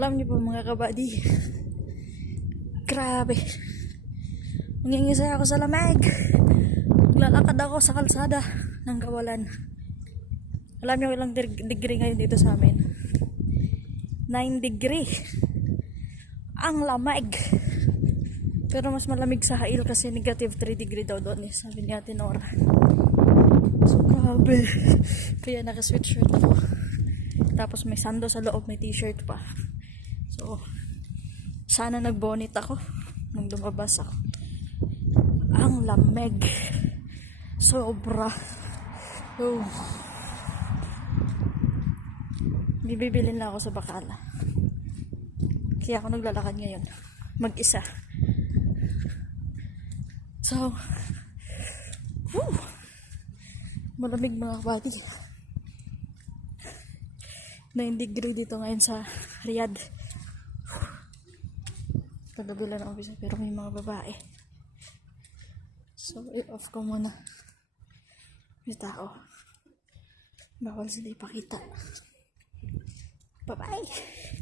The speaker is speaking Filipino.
Alam niyo po mga kabady, grabe, mangingisay ako sa lamig. Lalakad ako sa kalsada ng Kawalan. Alam niyo ilang degree ngayon dito sa amin? 9 degree. Ang lamig. Pero mas malamig sa Hail kasi negative 3 degree daw doon eh, sabi ni Ate Nora. So grabe. Kaya naka-sweatshirt ako. Tapos may sando sa loob, may t-shirt pa. So, sana nagbonit ako nung lumabas ako. Ang lamig. Sobra. Oh. Bibilin na ako sa Bacala. Kaya ako naglalakad ngayon. Mag-isa. So, whew, malamig mga kabady. 9 degree dito ngayon sa Riyadh. Kagabi lang ang umpisa pero may mga babae. So, i-off ko muna. May tao. Bawal sila ipakita. Bye-bye!